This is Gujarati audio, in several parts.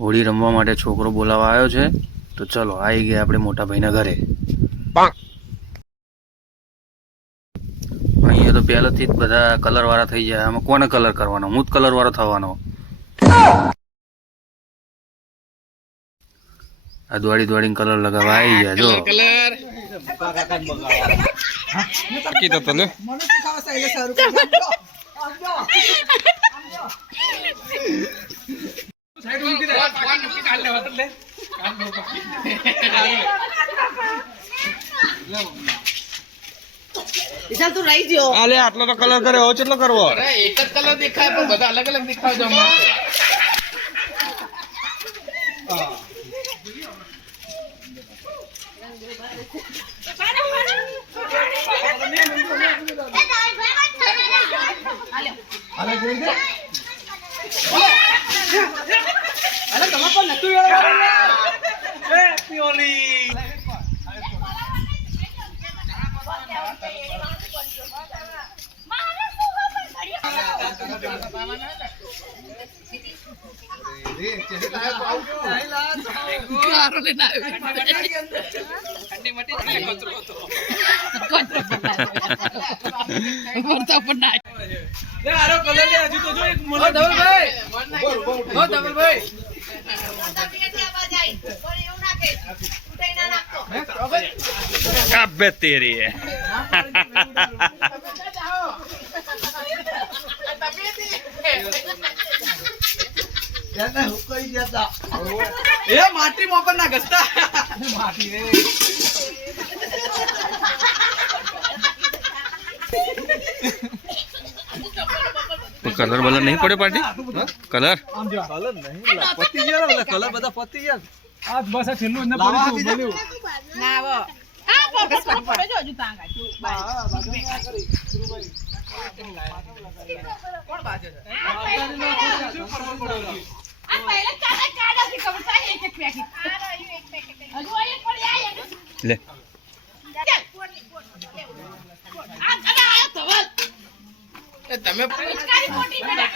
હોળી રમવા માટે છોકરો બોલાવવા આવ્યો છે તો ચલો આવી ગયા આપણે મોટા ભાઈના ઘરે। અહીંયા તો પહેલેથી જ બધા કલર વાળા થઈ જાય। આમાં કોને કલર કરવાનો? હું જ કલર વાળો થવાનો। આ દોડી દોડીને કલર લગાવવા આવી ગયા। જો કલર કીધો તો લે વિશાલ તું રહી ગયો। આલે આટલો તો કલર કરે હવે કેટલો કરવો? અરે એક જ કલર દેખાય પણ બધા અલગ અલગ દેખાવજો અમારે। અબે તેરી હે માટી મોપર ના ઘસતા માટી રે તો કલર બલર નહીં પડે પાર્ટી? કલર કલર નહીં પતી ગયા બધા કલર બધા પતી ગયા આ બસ આ છેલ્લું ને પડ્યું બોલ્યું ના આવો આ ફોકસ પડે જો હજુ તાંગા છું કોણ બાજે છે આ પહેલા કાડા થી ખબર થાય એક એક પેકેટ આ રહ્યું એક પેકેટ હજુ એક પડી આ લે આ ગડા આયો તો વલ તમે કારી મોટી ગડા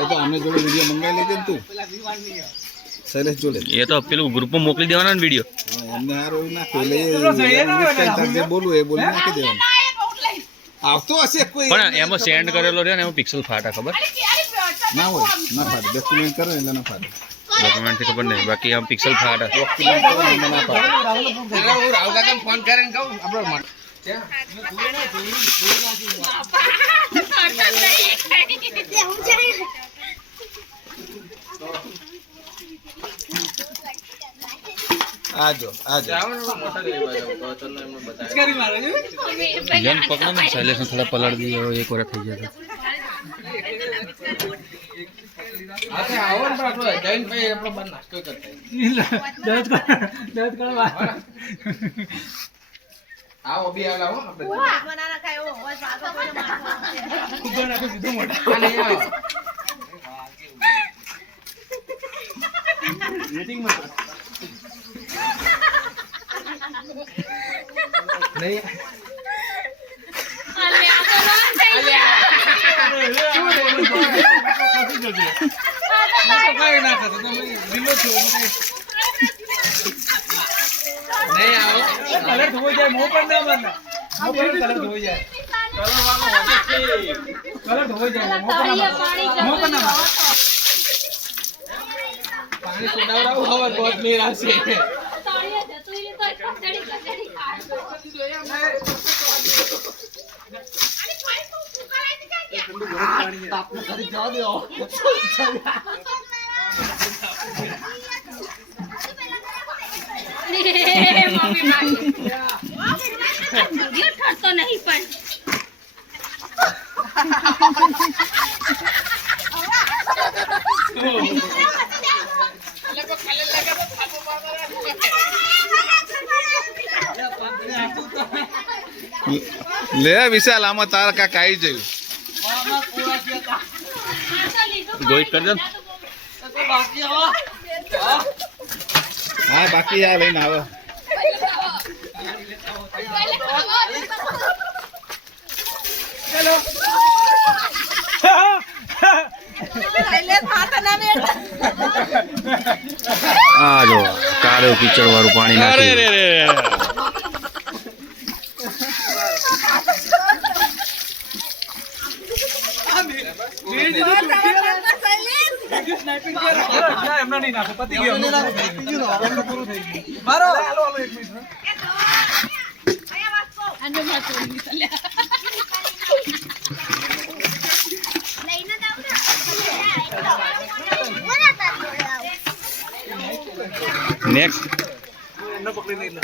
એ તો આમને જોડે વિડિયો મંગાવી લેજે ને તું શૈલેષ જોડે એ તો પેલું ગ્રુપમાં મોકલી દેવાના ને વિડીયો। એમને હારો નાખો એટલે જે બોલું એ બોલી નાખી દેવાનું આવતો હશે કોઈ પણ એમાં સેન્ડ કરેલો રહે ને એમાં પિક્સલ ફાટા ખબર? ના હોય ના ફાટે ડોક્યુમેન્ટ કરે એટલે ના ફાટે ડોક્યુમેન્ટ થી ખબર નહીં, બાકી આમ પિક્સલ ફાટા। ડોક્યુમેન્ટ કરે એટલે ના ફાટે હું રાહુલ કાકાને ફોન કરીને કહું આપણો આજો આજો જન પકડો ને શૈલેષ ને થોડા પલળ દઈએ, હવે એક વાર થઈ ગયા આપણે આવો ને આપણો જૈનભાઈ આપણો બાર નાસ્તો કરતા દર્દ કરવા આવો બી આવો આપણે બનાના ખાયો હોય સાતો કોઈને મારવા ઉપર નાખો સીધું મોઢા આ નહીં આવો નહીં નહીં આવો કલર ધોઈ જાય મોં પણ ના મારના મોં પણ કલર ધોઈ જાય કલર ધોઈ જાય મોં પણ ના મારના પાણી સુડાવડાવું હવે તો જ નહીં આવશે ઠરતો નહીં પણ લે વિશાલ આમાં તારા કાંક આવી જયું ગોઈ કરી દે હા બાકી આ લઈને આવે Hello. આ જો કાળું કીચડ વાળું પાણી નાખ્યું એમના નહીં નાખો પતી ગયો પૂરું થઈ ગયું મારો હાલો એક મિનિટ નેક્સ્ટ એમને પકડી નહીં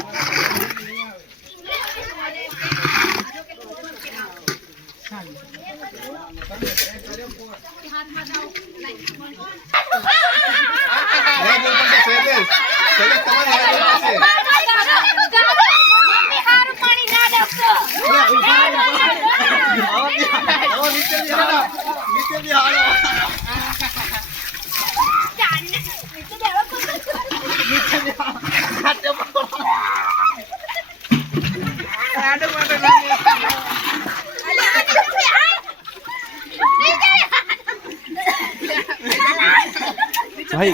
भाई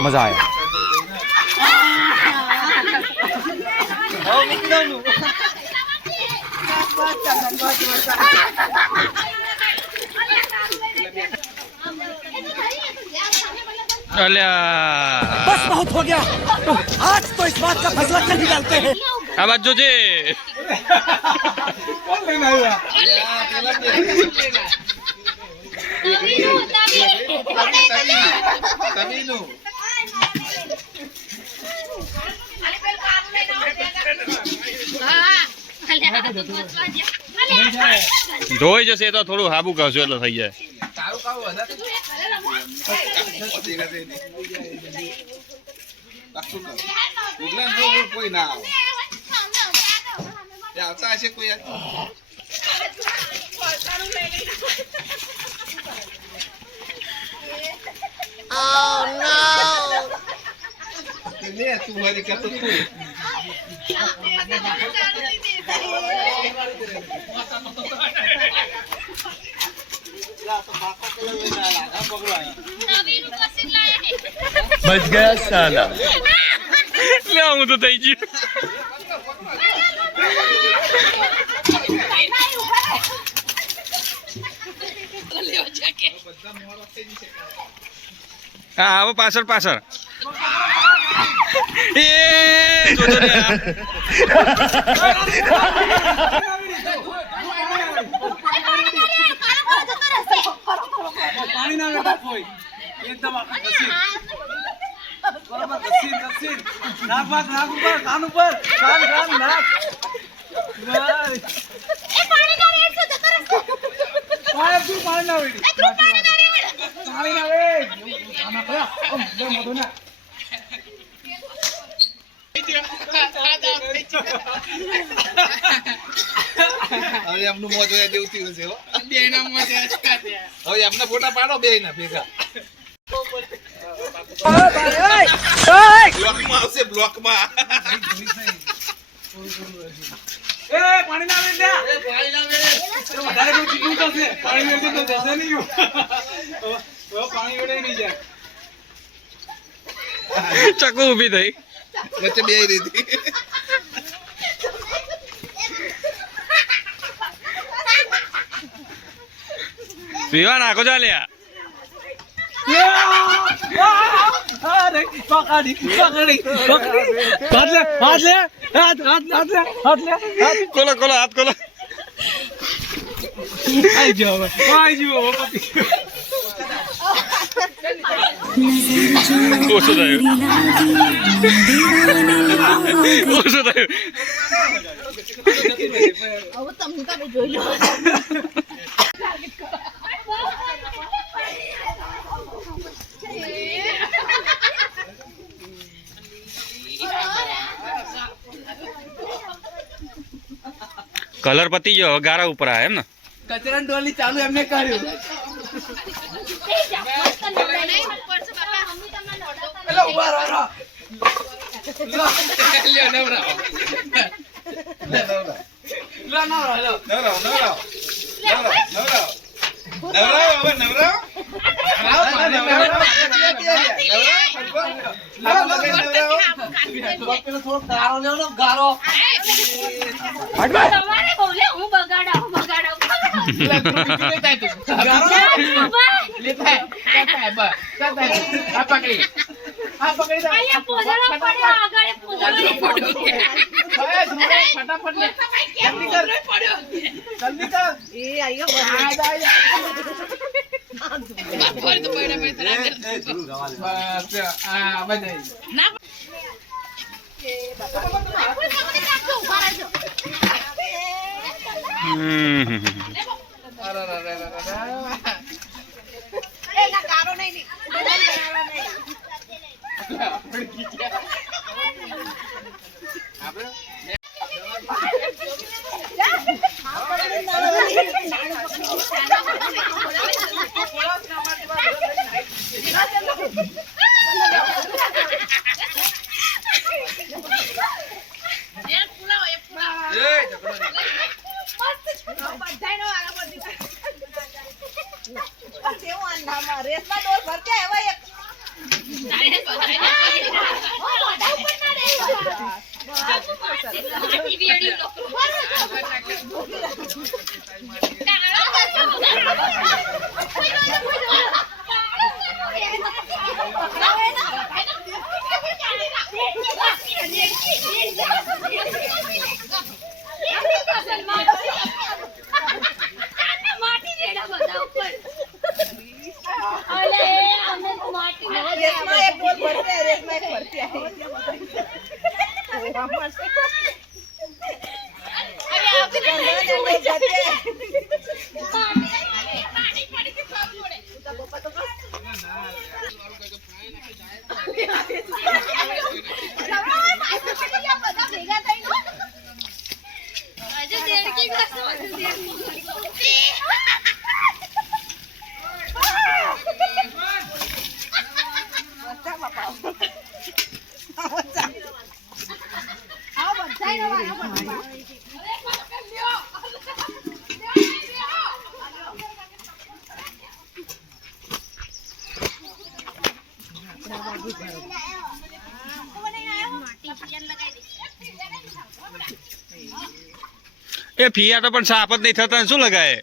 मजा आया बस बहुत हो गया आज तो इस बात का फैसला कर ही डालते हैं આ બાજુ જોજે કોણ લઈને આવ્યા ધોઈ જશે તો થોડું હાબુ કરશું એટલે થઈ જાય તારું કાવું વધારે કોઈ ના આવે આવતા હશે કોઈ લે તું મારી કરતો તું બચ ગયા સાલા લે હું તો થઈ ગયું હા આવો પાછળ પાછળ એ જોજો રે આ. પાણી ના વેતા કોઈ એકદમ ઘસી બરાબર ઘસી નાક ઉપર કાન ઉપર કાન નાક પાણી ના વેડી પાણી ના વેડ આના પર મોઢો ના હવે એમનું મોજ હોય દેવતી હશે હો બે ના મોજ હવે એમના ફોટા પાડો બે ના ભેગા બ્લોકમાં આવશે બ્લોકમાં એ પાણી ના વેડ વધારે કોઈ ચીકું થશે પાણી વેડ તો જશે નહીં પાણી વેડે નહીં જાય ચકુ ઊભી થઈ વચ્ચે બે રીતી પીવા નાખો ચાલ્યા અરે પકડી હાથ લે કોલો કોલો હાથ કોલો આઈ જાવ પતિ ઓછું થયું ઓછું થયું કલર પતી ગયો ગારા ઉપર આ એમ ને કચરા ડોલી ચાલુ એમને કર્યું એટલે ઉભા રહો લ્યો નવરાવ થોડો ગારો લેવો ને ગારો. તમારે બોલે હું બગાડા અહીંયા પોદળો પડ્યો આગળ પોદળો ફટાફટ લે. જલ્દી કર. એ ફિયા તો પણ સાપ જ નહીં થતા ને શું લગાય?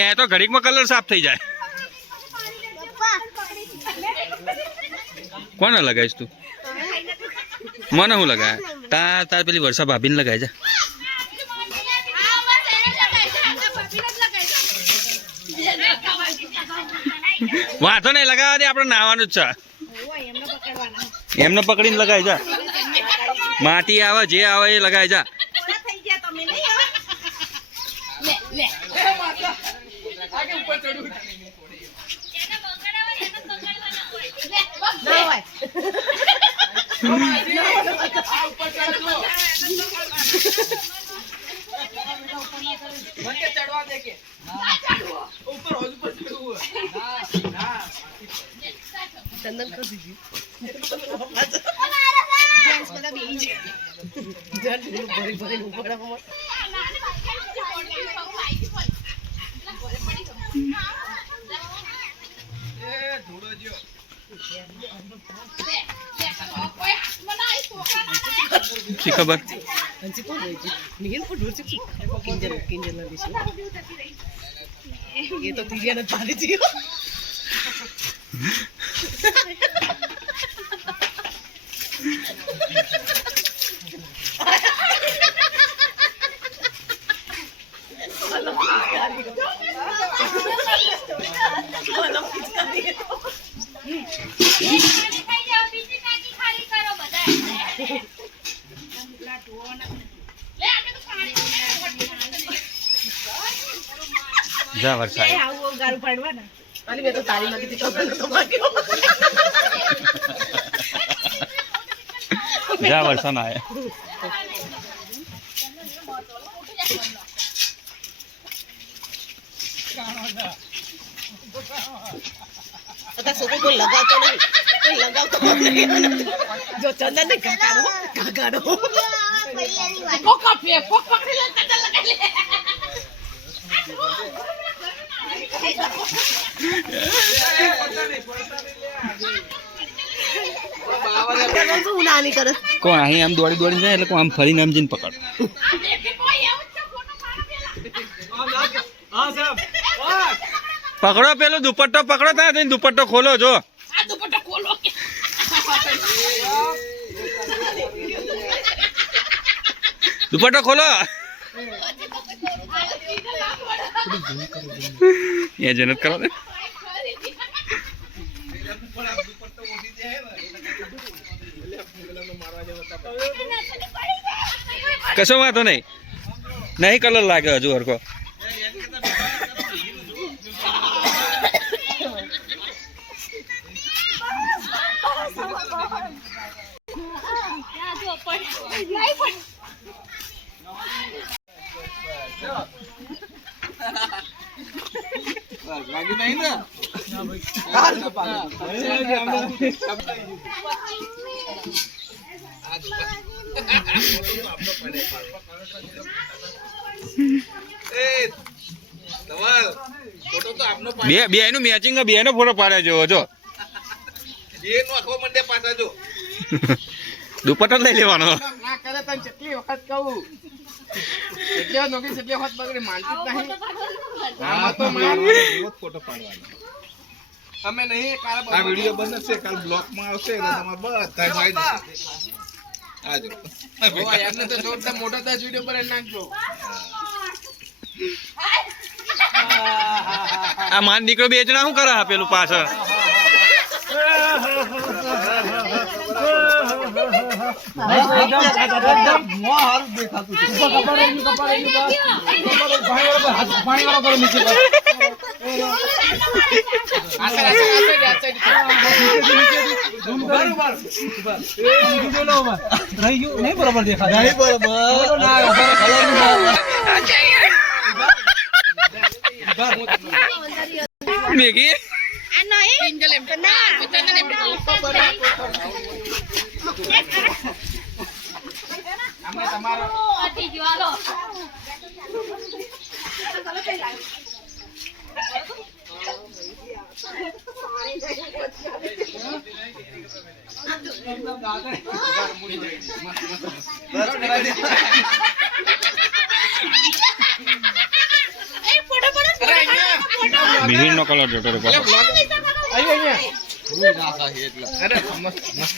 એ તો ઘડીકમાં કલર સાફ થઈ જાય. કોને લગાવીશ તું? મને હું લગાય? તાર પેલી વર્ષા ભાભીને લગાય છે. વાંધો નહીં, લગાવવા દે, આપણે નાવાનું જ છે. એમને પકડીને લગાય જા. માટી આવે જે આવે એ લગાય જા. ચડવા દે કે ઉપર હોજ ઉપર ચડવું. ચંદન કરી દીધી. શી ખબર? ये तो तिरिया न पानी जियो જા વરસાદ मैं तो ताली मांगी थी चौबन तो मांगी જા વરસાદ આયા. पता सोको को लगा तो नहीं જો ચંદન ને કાકાડો કોકા પે કોક પકડી લે ચંદન લગાઈ લે કોણ અહીં આમ દોડી દોડી જાય એટલે કોણ આમ ફરીને આમ જઈને પકડ હા સાહેબ પકડો પેલો દુપટ્ટો પકડો ત્યાં જઈને દુપટ્ટો ખોલો જો આ દુપટ્ટો ખોલો દુપટ્ટો ખોલો એ જનત કરો દે કશો વાંધો નહીં નહીં કલર લાગે હજુ હરકો લાગી નહીં ને બે નું મેચિંગ બે નો ફોટો પાડે જો જો દુપટ્ટો લઈ લેવાનો ના કરે તને કેટલી વખત કહું કેટલી નોકી કેટલી વખત બગડી માનતી જ નહીં આમાં તો ફોટો પાડવાનો અમે નહીં કાલે આ વિડિયો બનશે કાલ બ્લોક માં આવશે એટલે તમારે બધા ભાઈ આજો એમને તો જોરદાર મોટો થાય વિડિયો પર નાખજો આ માન દીકરો બે જણા શું કરે પેલું પાછળ નહીં બરોબર દેખાય નહીં મેગી આ નહીં પિંજલ એમ ના ચંદન એમ અમે તમારો અટી જો હાલો મિહિર નો કલર જોતો રે પાછો અરે મસ્ત મસ્ત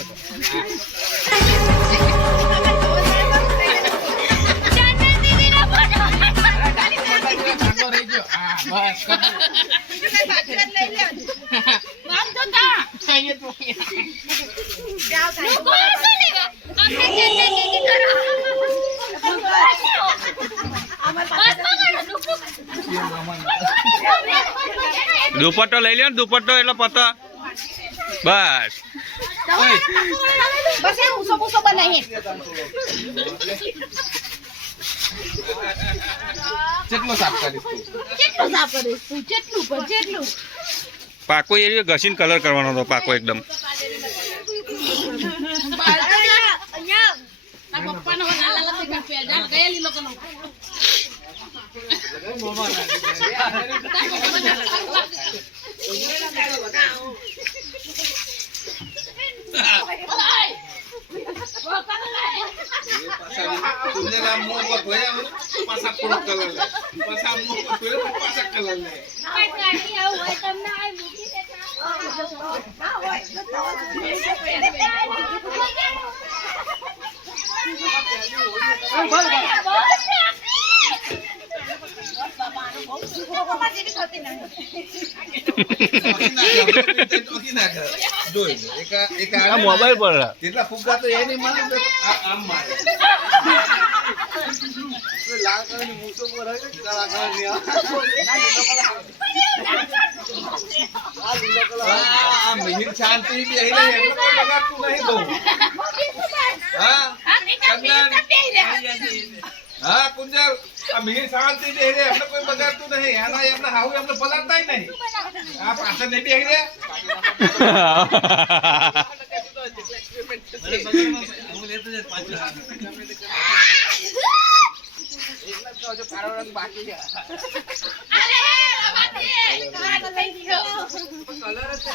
દુપટ્ટો લઈ લ્યો ને દુપટ્ટો એટલે પતો બસ બસ એ ઉસો ઉસો બનાવી કેટલો સાફ કરીશ તું કેટલું સાફ કરીશ તું જેટલું પર જેટલું પાકો એરિયો ઘસીને કલર કરવાનો હતો પાકો એકદમ પપ્પાનો લાલા લઈ કાપ્યા જા ગયેલી લોકોનો મોબાઈલ પર કેટલા ફુગ્ગા તો એની મને આમ મારે લાલ કલરની મૂછો પર હોય કે કાળા કલરની આ મિહિર શાંતિ બી અહીં નહીં એમને કોઈ બગાડતું નહીં બહુ હા હા કુંજલ આ મિહિર શાંતિ બી અહીં એમને કોઈ બગાડતું નહીં આના એમને હાવ એમને પલાળતા નહીં આ પાછળ નહીં બી અહીં હું લેતો જઈશ પાછો. એકલા જ કહો છો, કાળો રંગ બાકી છે. અરે બાકી કાળો થઈ ગયો કલર જ છે.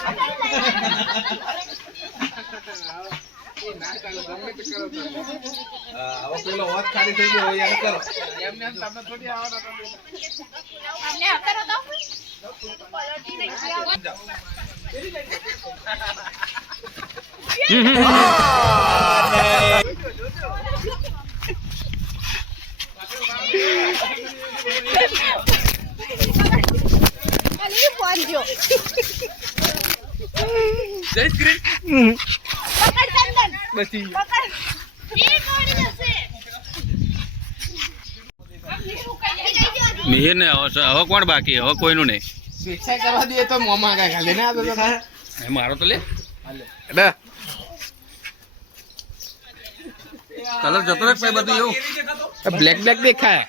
એ ના ચાલો, ગમે તે કરો તમે. હવે પેલો હોત ખાલી થઈ ગયો હોય એને કરો. એમને એમ તમે થોડી આવવાના તમે. અમને કરો તો પલટી નહીં ખાલી પહોંચ્યો જય શ્રી પકડ ચંદન બચી પકડ એ કોણ જશે મિહિર ને હવે કોણ બાકી? હવે કોઈનું નહીં. શિક્ષા કરવા દઈએ તો મોમાં કાંઈ ખાલી ના તો એ મારો તો લે. કલર જતો રહે પછી બધું એવું. બ્લેક બ્લેક દેખાય,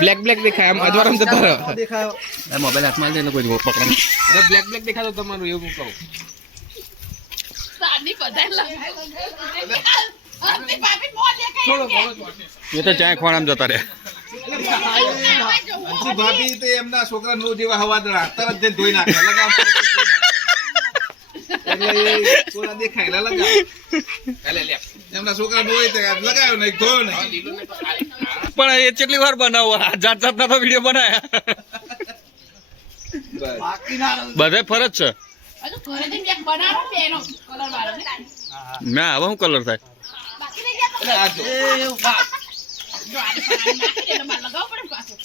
બ્લેક બ્લેક દેખાય, આમ અજવાળામાં જતો રહ્યો. એ મોબાઈલ હાથમાં લઈને કોઈ પકડે. અરે બ્લેક બ્લેક દેખાતો તમારું એવું કહું. સાની બધાય લગાય આંટી પાપી મોં થોડો દેખાય થોડો એ તો ચાય ખોણામાં જતા રહ્યા. અંશુ ભાભી તો એમના છોકરા નો જેવા હવાદળા તરત જઈને ધોઈ નાખે લગાવ એટલે એ કોના દેખાય એટલે લગાવ લે લે એમના છોકરા નો હોય તો લગાવ્યો નહીં ધોયો નહીં લીલો ને તો ખાલી પણ એ કેટલી વાર બનાવો? જાત જાતના તો વિડીયો બનાયા. બધે ફરજ છે. હજુ ઘરે જઈને એક બનાવો ને એનો કલર વાળો ને ના હવે શું કલર થાય? બાકી રહી ગયા તો આ જો જો આ પાણી નાખી દે એટલે મારે લગાવવું પડે ને પાછું